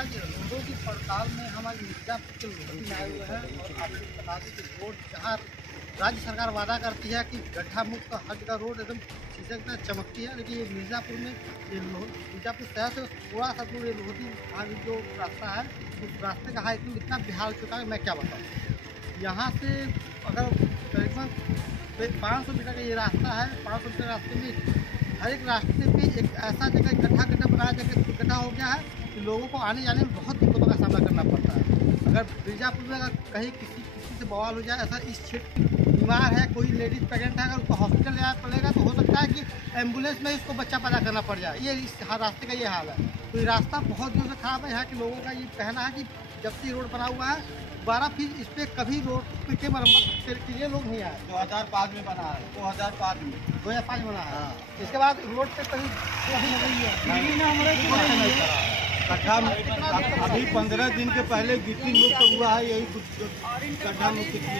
आज रोडों की पड़ताल में हम आज मिर्जापुर के लोधी में आए हुए हैं और आपको बता दें कि रोड जहाँ राज्य सरकार वादा करती है कि गड्ढा मुक्त हर जगह रोड एकदम शीशे की तरह चमकती है, लेकिन ये मिर्जापुर में मिर्जापुर शहर से थोड़ा सा दूर ये लोधी भाग जो रास्ता है उस रास्ते का हाल इतना बेहाल चुका है मैं क्या बताऊँ। यहाँ से अगर करीबन 500 मीटर का ये रास्ता है, 500 मीटर रास्ते में हर एक रास्ते पे एक ऐसा जगह गड्ढा बनाया जगह गड्ढा हो गया है कि लोगों को आने जाने में बहुत दिक्कतों का सामना करना पड़ता है। अगर मिर्जापुर में अगर कहीं किसी से बवाल हो जाए, ऐसा इस क्षेत्र बीमार है, कोई लेडीज प्रेगनेंट है, अगर उसको हॉस्पिटल ले जाना पड़ेगा तो हो सकता है कि एम्बुलेंस में उसको बच्चा पैदा करना पड़ जाए। ये इस रास्ते का ये हाल है। तो ये रास्ता बहुत दिनों से खराब है। यहाँ के लोगों का ये कहना है कि जब से रोड बना हुआ है 12 फीट इस पर कभी रोड के मरम्मत के लिए लोग नहीं आए। 2005 में बना है, 2005 में 2005 बना है। इसके बाद रोड पे कभी गड्ढा अभी 15 दिन के पहले गिट्टी मुक्त हुआ है, यही कुछ गड्ढा मुक्त किया।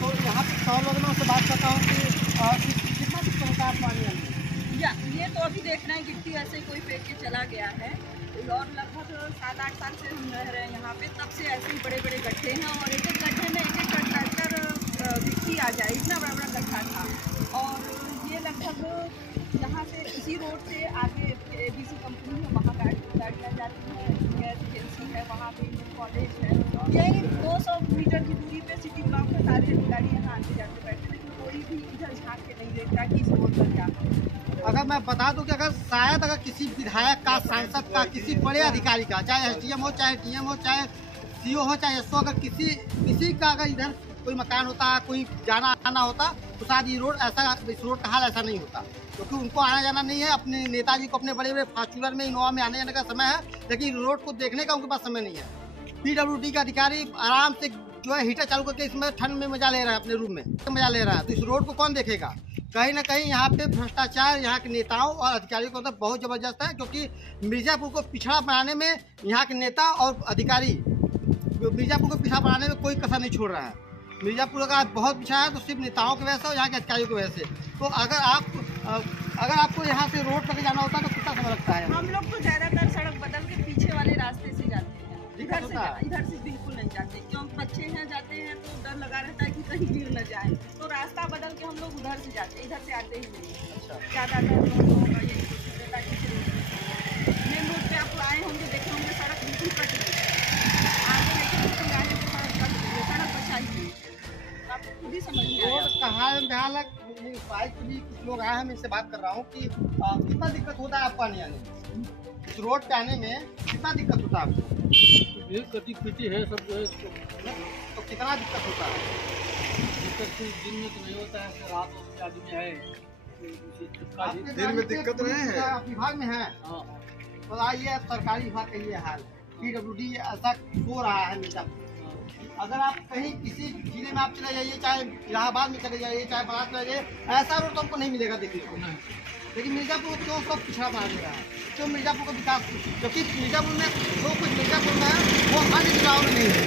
तो यहाँ पे 100 लोग मैं उससे बात करता हूँ कि कितना दिक्कत होता है पानी आने में। ये तो अभी देखना है गिट्टी ऐसे कोई फेंक के चला गया है और लगभग 7-8 साल से हम रह रहे हैं यहाँ पे, तब से ऐसे ही बड़े बड़े गड्ढे हैं और एक एक गड्ढे में एक एक ट्रैक्टर गिट्टी आ जाए, इतना बड़ा बड़ा गड्ढा था। और ये लगभग यहाँ से इसी रोड से आगे ABC कंपनी है, वहाँ गाड़ियाँ जाती हैं, गैस एजेंसी है, वहाँ पे इंडियन कॉलेज है। यही 200 मीटर की दूरी पे सिटी ब्लॉक में सारे गाड़ी यहाँ आते जाते बैठे, लेकिन कोई भी इधर झाँक के नहीं देखता कि इस रोड पर क्या है। अगर मैं बता दूं कि अगर किसी विधायक का, सांसद का, किसी बड़े अधिकारी का, चाहे SDM हो, चाहे DM हो, चाहे CO हो, चाहे SO, अगर किसी का अगर इधर कोई मकान होता, कोई जाना आना होता तो शायद ये रोड ऐसा, इस रोड का हाल ऐसा नहीं होता, क्योंकि उनको आना जाना नहीं है। अपने नेताजी को अपने बड़े बड़े फॉर्चूनर में, इनोवा में आने जाने का समय है, लेकिन रोड को देखने का उनके पास समय नहीं है। PWD का अधिकारी आराम से जो है हीटर चालू करके इसमें ठंड में मजा ले रहा है, अपने रूम में मजा ले रहा है, तो इस रोड को कौन देखेगा। कहीं ना कहीं यहाँ पे भ्रष्टाचार यहाँ के नेताओं और अधिकारियों को तो बहुत जबरदस्त है, क्योंकि मिर्जापुर को पिछड़ा बनाने में यहाँ के नेता और अधिकारी मिर्जापुर को पिछड़ा बनाने में कोई कसर नहीं छोड़ रहा है। मिर्जापुर का बहुत पिछड़ा है तो सिर्फ नेताओं की वजह से और यहाँ के अधिकारियों की वजह से। तो अगर आपको यहाँ से रोड तक जाना होता है तो कितना समय लगता है। हम लोग तो ज़्यादातर सड़क बदल के पीछे वाले रास्ते से जाते हैं, इधर से बिल्कुल नहीं जाते, क्योंकि बच्चे हैं जाते हैं तो डर लगा रहता है कि कहीं गिर न जाए, तो रास्ता बदल के हम लोग उधर से जाते हैं, इधर से आते ही नहीं। अच्छा, ज़्यादातर लोगों का यही कोशिश रहता है। मेन रोड पे आप आए होंगे, देखे होंगे सड़क बिल्कुल कट गई है, आगे लेकिन आने के सड़क कट गई है, सड़क बचाई गई, आपको खुद ही समझ में आएगा। रोड कहाँ है, कुछ लोग आए हैं, मैं इनसे बात कर रहा हूँ कि कितना दिक्कत होता है आपको आने आने में, इस रोड पे आने में कितना दिक्कत होता है आपको। कटी पिटी है सब जो है, तो कितना दिक्कत होता है। दिक्कत दिन में तो नहीं होता है, रात में आदमी है दिन में दिक्कत नहीं है। विभाग में है तो आइए, सरकारी विभाग का ये हाल, PWD ऐसा हो रहा है मिर्जापुर। अगर आप कहीं किसी जिले में आप चले जाइए, चाहे इलाहाबाद में चले जाइए, चाहे बनारस चले जाइए, ऐसा रोड तो हमको नहीं मिलेगा देखने को। लेकिन मिर्जापुर को क्यों सब पिछड़ा बना दे रहा है, क्यों मिर्जापुर का विकास, क्योंकि मिर्जापुर में जो कुछ मिर्जापुर में है वो अन्य जिलाओं में नहीं है।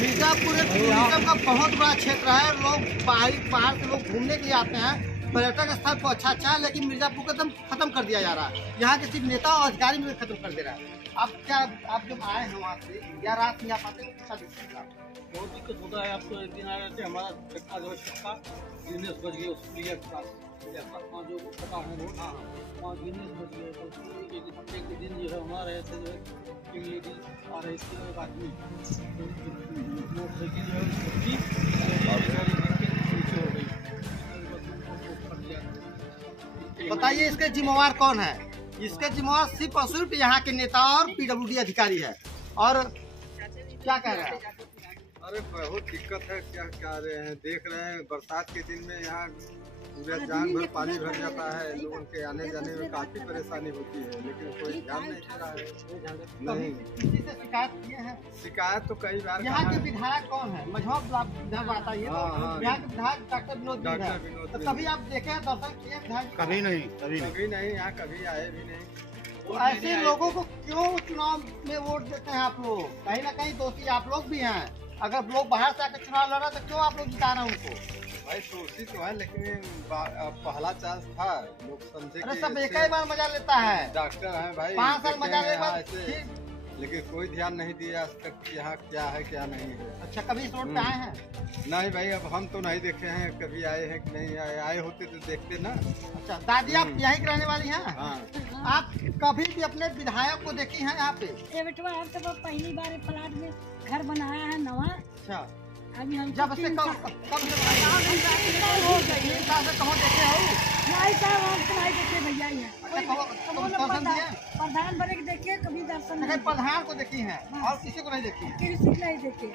मिर्जापुर एक टूरिज्म का बहुत बड़ा क्षेत्र है, लोग बाहर से लोग घूमने के लिए आते हैं, पर्यटक स्थल को अच्छा है, लेकिन मिर्जापुर को एकदम खत्म कर दिया जा रहा है। यहाँ के सिर्फ नेता और अधिकारी में खत्म कर दे रहा है। आप जब आए हैं वहाँ से या रात में आप आते हैं, कितना दिक्कत है, बहुत दिक्कत होता है। आपको एक दिन आए थे, हमारा चक्का जो है चक्का गिनेस बच गया, उस प्रिया के पास वहाँ जो पता है रोड, वहाँ गिनेस बच गए। तो एक दिन जो है वहाँ रहे थे, जो है एक लेडी आ रही थी, एक आदमी मोटरसाइकिल जो है। बताइए इसके जिम्मेवार कौन है। इसके जिम्मेवार सिर्फ और सिर्फ यहाँ के नेता और PWD अधिकारी है। और क्या कह रहे हैं। अरे बहुत दिक्कत है, क्या कह रहे हैं, देख रहे हैं बरसात के दिन में यहाँ पूरा जान भर पानी भर जाता है, लोगों के आने जाने में काफी परेशानी होती है, लेकिन कोई ध्यान नहीं दे रहा है। नहीं, किसी से शिकायत किए हैं। शिकायत तो कई बार। यहाँ के विधायक कौन है, इधर बताइए। यहाँ के विधायक डॉक्टर विनोद है, तो कभी आप देखे दर्शन किए विधायक? कभी नहीं, यहाँ कभी आए भी नहीं। तो ऐसे लोगों को क्यों चुनाव में वोट देते हैं आप लोग। कहीं ना कहीं दोषी आप लोग भी हैं। अगर लोग बाहर से आकर चुनाव लड़ रहे तो क्यों आप लोग जिता रहे हैं उनको। भाई सोची तो है, लेकिन ये पहला चांस था, लोग समझे अरे कि सब एक इससे ही बार मजा लेता है। डॉक्टर हैं भाई, 5 साल मजा देखेंगे ले यहाँ बाद ऐसे, फिर। लेकिन कोई ध्यान नहीं दिया आज तक कि यहाँ क्या है क्या नहीं है। अच्छा, कभी इस रोड पे आए हैं? नहीं भाई, अब हम तो नहीं देखे हैं, कभी आए हैं कि नहीं आए, आए होते तो देखते ना। अच्छा दादी, आप यहीं की रहने वाली हैं? हाँ, आप कभी भी अपने विधायक को देखी हैं यहाँ पे? ये बेटवा आप तो पहली बार प्लाट में घर बनाया है नवा। अच्छा, अभी हम जब से कब से हो गई तीन साल से कहाँ देखे हो? नहीं साहब, हम तो नहीं देखे भैया यहाँ। अच्छा, कब दर्शन दिए? प्रधान बने के देखे, कभी दर्शन अच्छा, नहीं प्रधान को देखी हैं और किसी को नहीं देखी? किसी को नहीं देखे।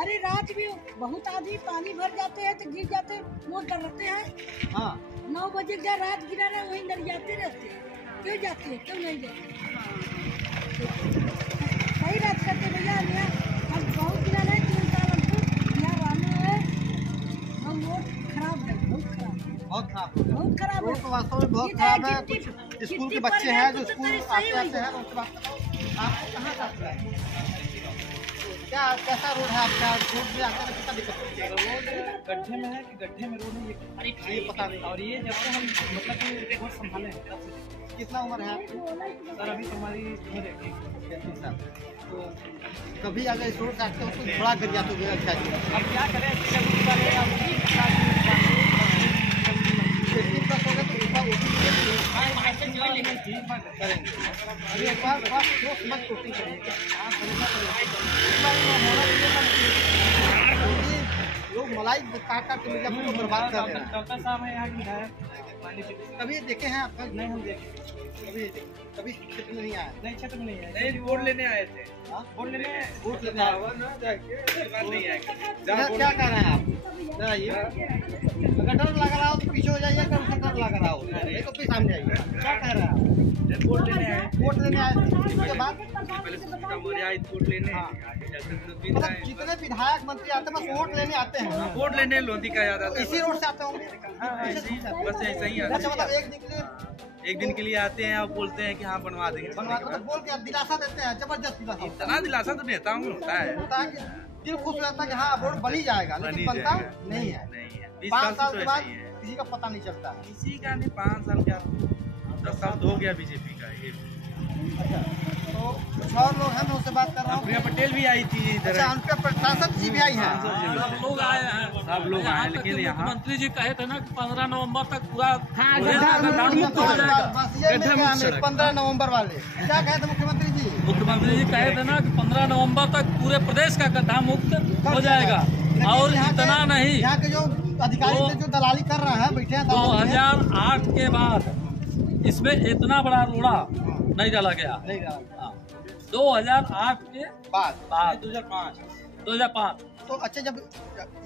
अरे रात भी बहुत आदमी पानी भर जाते हैं तो गिर जाते हैं, वो डरते हैं। हाँ, 9 बजे जब रात गिरा रहे वहीं डर जाते रहते हैं। क्यों जाते हैं, क्यों नहीं जाते? सही रात करते भैया, हम बहुत गिरा रहे यहाँ रहना है। हम रोड खराब है, बहुत खराब है, बहुत खराब हो गया। बहुत खराब रोड है। तो वास्तव में बहुत खराब है। कुछ स्कूल के बच्चे हैं जो स्कूल आते आते हैं, उनसे बात करो। आप कहाँ जाते हैं? क्या कैसा रोड है आपका? रोड में आते हैं कितना दिक्कत होती है? रोड गड्ढे में है कि गड्ढे में रोड है ये पता नहीं। और ये जब से हम मतलब कि बहुत संभाले हैं तब से। कितना उम्र है आपकी? सर अभी हमारी उम्र है 33 साल। तो कभी अगर इस रोड से आते हो तो थोड़ा गिर जाते हो? अच्छा जी, अब क्या करें, जब वाले अब करेंगे। अभी एक बार सोच समझ कोशिश करिए। लोग मलाई काट काट के मिर्जापुर को बर्बाद कर रहे हैं। डॉक्टर साहब है यहाँ की विधायक। कभी देखे हैं आप? नहीं हम देखे, कभी क्षेत्र में नहीं आए? नहीं क्षेत्र में नहीं है। नहीं वोट लेने आए थे, हाँ? वोट लेने वोट लेने आए? नहीं आए। क्या कह रहे हैं आप? अगर डर लग रहा हो तो पीछे हो जाइए, अगर डर लग रहा हो नहीं तो फिर सामने आइए। क्या कह रहे हैं आप? वोट लेने आए। वोट लेने आए थे, उसके बाद पहले सुविधा मोदी आई वोट लेने। मतलब जितने विधायक मंत्री आते हैं बस वोट लेने आते हैं। वोट लेने लोधी का याद आता इसी रोड से आते होंगे? बस ऐसा ही अच्छा, मतलब एक दिन के लिए एक दिन के लिए आते हैं और बोलते हैं कि हाँ बनवा देंगे। बनवाते तो बोल के दिलासा देते हैं, जबरदस्त दिलासा होता इतना दिलासा तो नेता हूँ होता है। है। होता है कि दिल खुश हो जाता है कि हाँ रोड बन ही जाएगा, लेकिन बनता नहीं है। नहीं है 5 साल के बाद ही है। किसी का पता नहीं चलता है। किसी का नहीं, 5 साल क्या 10 साल हो गया बीजेपी का ये। तो कुछ और लोग हैं, मैं उनसे बात कर रहा हूँ। प्रिया पटेल भी आई थी इधर। अच्छा, उनके सांसद जी भी आई हैं। सब लोग आए हैं, सब लोग आए, लेकिन यहाँ मुख्यमंत्री जी कहे थे ना कि 15 नवंबर तक पूरा बस ये मिल गया हमें 15 नवंबर वाले। क्या कहे थे मुख्यमंत्री जी? मुख्यमंत्री जी कहे थे ना कि 15 नवंबर तक पूरे प्रदेश का गड्ढा मुक्त हो जाएगा। और इतना नहीं, यहाँ के जो अधिकारी थे जो दलाली कर रहे हैं, बैठे हैं 2008 के बाद इसमें इतना बड़ा रोड़ा नहीं डाला गया। नहीं रहा। 2008 के बाद 2005 तो अच्छा, जब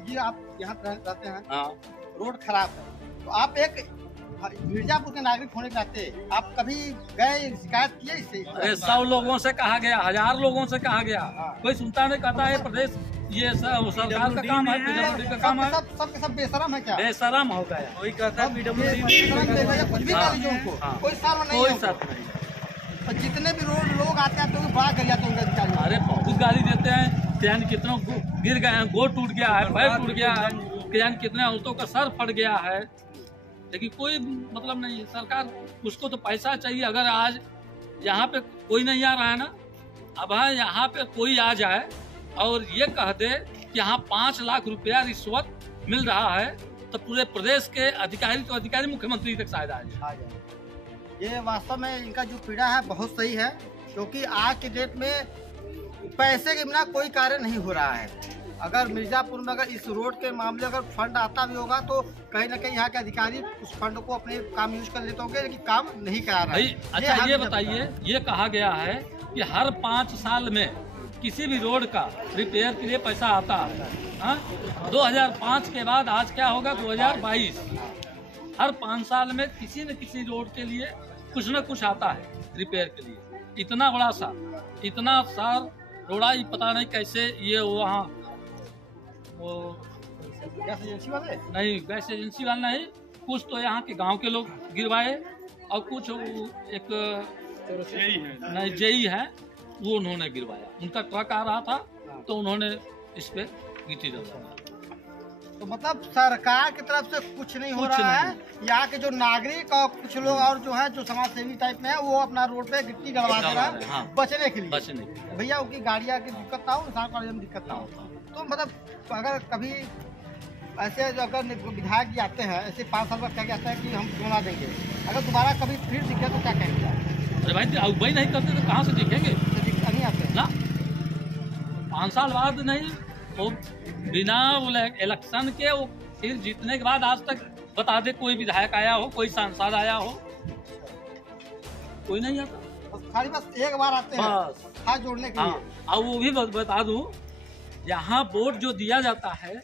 ये आप यहाँ रहते हैं, हाँ। रोड खराब है, तो आप एक मिर्जापुर के नागरिक होने के नाते आप कभी गए शिकायत किए इससे? अरे 100 लोगों से कहा गया, 1000 लोगों से कहा गया, कोई सुनता नहीं। कहता है प्रदेश ये सरकार का काम है, PWD का काम है। सब बेशरम है क्या? बेशरम हो गया, कोई कहता है बेशरम, बेवजह कुछ भी कर लीजिए उनको, हाँ। कोई शर्म नहीं कोई है। शर्त नहीं। तो जितने भी रोड लोग आते हैं तो बड़ा कर जाते होंगे अधिकारी। अरे बहुत गाली देते हैं, जान कितनों गिर गए हैं, गोड़ टूट गया है, पैर टूट गया है, जान कितने औरतों का सर फट गया है, लेकिन कोई मतलब नहीं है। सरकार उसको तो पैसा चाहिए। अगर आज यहाँ पे कोई नहीं आ रहा है ना, अब यहाँ पे कोई आ जाए और ये कह दे कि यहाँ 5 लाख रुपया रिश्वत मिल रहा है, तो पूरे प्रदेश के अधिकारी मुख्यमंत्री तक शायद आ जाए। ये वास्तव में इनका जो पीड़ा है बहुत सही है, क्योंकि आज के डेट में पैसे के बिना कोई कार्य नहीं हो रहा है। अगर मिर्जापुर में अगर इस रोड के मामले अगर फंड आता भी होगा तो कहीं ना कहीं यहाँ के अधिकारी उस फंड को अपने काम यूज कर लेते होंगे, लेकिन काम नहीं करा रहे हैं। अच्छा ये बताइए, ये कहा गया है कि हर 5 साल में किसी भी रोड का रिपेयर के लिए पैसा आता है। हाँ, 2005 के बाद आज क्या होगा 2022, हर 5 साल में किसी न किसी रोड के लिए कुछ न कुछ आता है रिपेयर के लिए। इतना बड़ा सा, इतना सा रोड़ा, पता नहीं कैसे ये वहाँ वो गैस एजेंसी वाले नहीं, गैस एजेंसी वाले नहीं, कुछ तो यहाँ के गांव के लोग गिरवाए और कुछ एक नहीं जेई है वो उन्होंने गिरवाया। उनका ट्रक आ रहा था तो उन्होंने इस पे गिट्टी डाला। तो मतलब सरकार की तरफ से कुछ नहीं हो रहा है। यहाँ के जो नागरिक और कुछ लोग और जो है जो समाज सेवी टाइप में है वो अपना रोड पे गिट्टी गड़वा दे रहा है बचने के लिए। भैया उनकी गाड़ियाँ की दिक्कत ना हो, इंसान को दिक्कत ना हो। तो मतलब अगर कभी ऐसे जो अगर विधायक जी आते हैं ऐसे 5 साल बाद क्या कहते हैं कि हम चुना देंगे, अगर दोबारा कभी फिर दिखे तो क्या कहेंगे? अरे भाई नहीं करते तो कहाँ से दिखेंगे? नहीं आते ना 5 साल बाद नहीं, वो बिना इलेक्शन के वो फिर जीतने के बाद आज तक बता दे कोई विधायक आया हो, कोई सांसद आया हो, कोई नहीं आता। खाली बस एक बार आते हैं हाथ जोड़ने के लिए। और वो भी बता दूं, यहाँ वोट जो दिया जाता है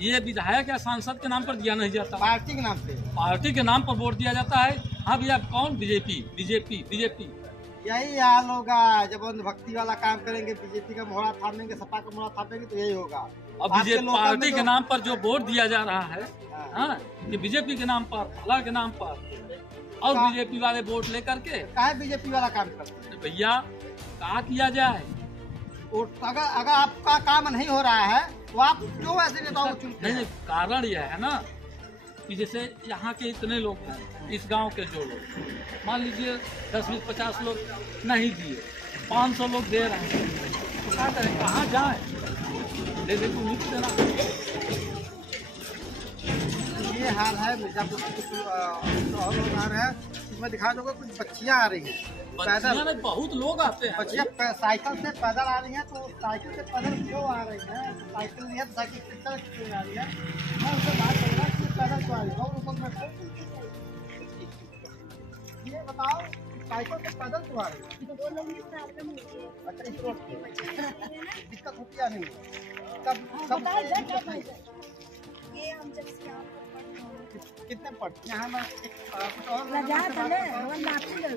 ये विधायक या सांसद के नाम पर दिया नहीं जाता, पार्टी के नाम से, पार्टी के नाम पर वोट दिया जाता है। हाँ भैया कौन? बीजेपी। यही हाल होगा जब भक्ति वाला काम करेंगे, बीजेपी का मोहरा थामेंगे, सपा का मोहरा थामेंगे तो यही होगा। और बीजेपी पार्टी के नाम पर जो वोट दिया जा रहा है कि बीजेपी के नाम पर, फला के नाम पर, और बीजेपी वाले वोट लेकर के काहे बीजेपी वाला काम करते हैं? भैया क्या किया जाए? अगर आपका काम नहीं हो रहा है तो आप क्यों ऐसे नेताओं को चुनते हैं? नहीं, कारण यह है ना कि जैसे यहाँ के इतने लोग हैं, इस गांव के जो लोग मान लीजिए 10-20-50 लोग नहीं दिए, 500 लोग दे रहे हैं, तो क्या करें, कहाँ जाए? दे दे तो लिख देना। ये हाल है मिर्जापुर में। कुछ और लोग आ रहे हैं, इसमें दिखा दोगे कुछ बच्चियाँ आ रही हैं पैदल, बहुत लोग आते हैं। बच्चियाँ साइकिल से पैदल आ रही हैं, तो साइकिल से पैदल क्यों आ रही हैं? साइकिल नहीं है तो साइकिल कितना क्यों आ रही है? मैं उनसे बात करूँगा कि पैदल क्यों आ रही है, ऊपर बैठो ये बताओ साइकिल से पैदल क्यों आ रही है? अच्छा इस रोड पे दिक्कत होती है नहीं? कब कितने पड़ते हैं?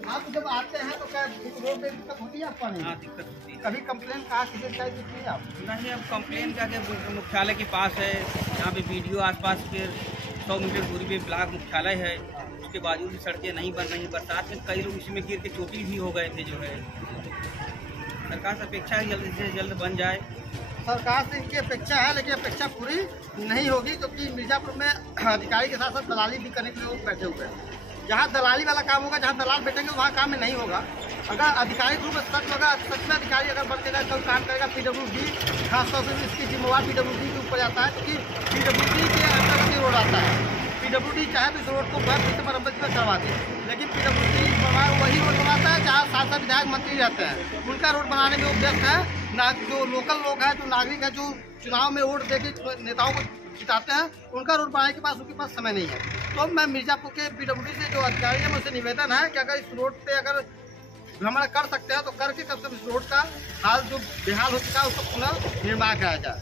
आप जब आते हैं तो क्या रोड पे दिक्कत होती है आपको? नहीं दिक्कत होती है। कभी कंप्लेन कहा किसी शिकायत की आप? नहीं, अब कंप्लेन करके मुख्यालय के पास है, यहाँ पे वीडियो आसपास के 100 मीटर दूरी पे ब्लॉक मुख्यालय है, उसके बावजूद भी सड़कें नहीं बन रही। बरसात में कई लोग इसमें गिर के चोटिल भी हो गए थे। जो है सरकार से अपेक्षा है जल्द से जल्द बन जाए। सरकार से इनकी अपेक्षा है, लेकिन अपेक्षा पूरी नहीं होगी क्योंकि मिर्जापुर में अधिकारी के साथ साथ दलाली भी करने के लिए लोग बैठे हुए हैं। जहाँ दलाली वाला काम होगा, जहाँ दलाल बैठेंगे वहाँ काम में नहीं होगा। अगर अधिकारी रूप में सच में अधिकारी अगर बन के जाए तो काम करेगा PWD, खासतौर से इसकी जिम्मेवार PWD के ऊपर जाता है क्योंकि PWD के अंतर्गत ये रोड आता है। PWD चाहे तो इस रोड को फिर से मरम्मत में करवा दे, लेकिन PWD वही रोड बनाता है जहाँ सांसद विधायक मंत्री रहते हैं, उनका रोड बनाने में वो व्यस्त है ना। जो लोकल लोग हैं, जो नागरिक है, जो चुनाव में वोट देके नेताओं को जिताते हैं, उनका रोड बनाने के पास उनके पास समय नहीं है। तो मैं मिर्जापुर के PWD से जो अधिकारी है मुझसे निवेदन है कि अगर इस रोड पे अगर भ्रमण कर सकते हैं तो करके कम से कम इस रोड का हाल जो बेहाल हो चुका है उसको पुनर्निर्माण कराया जाए।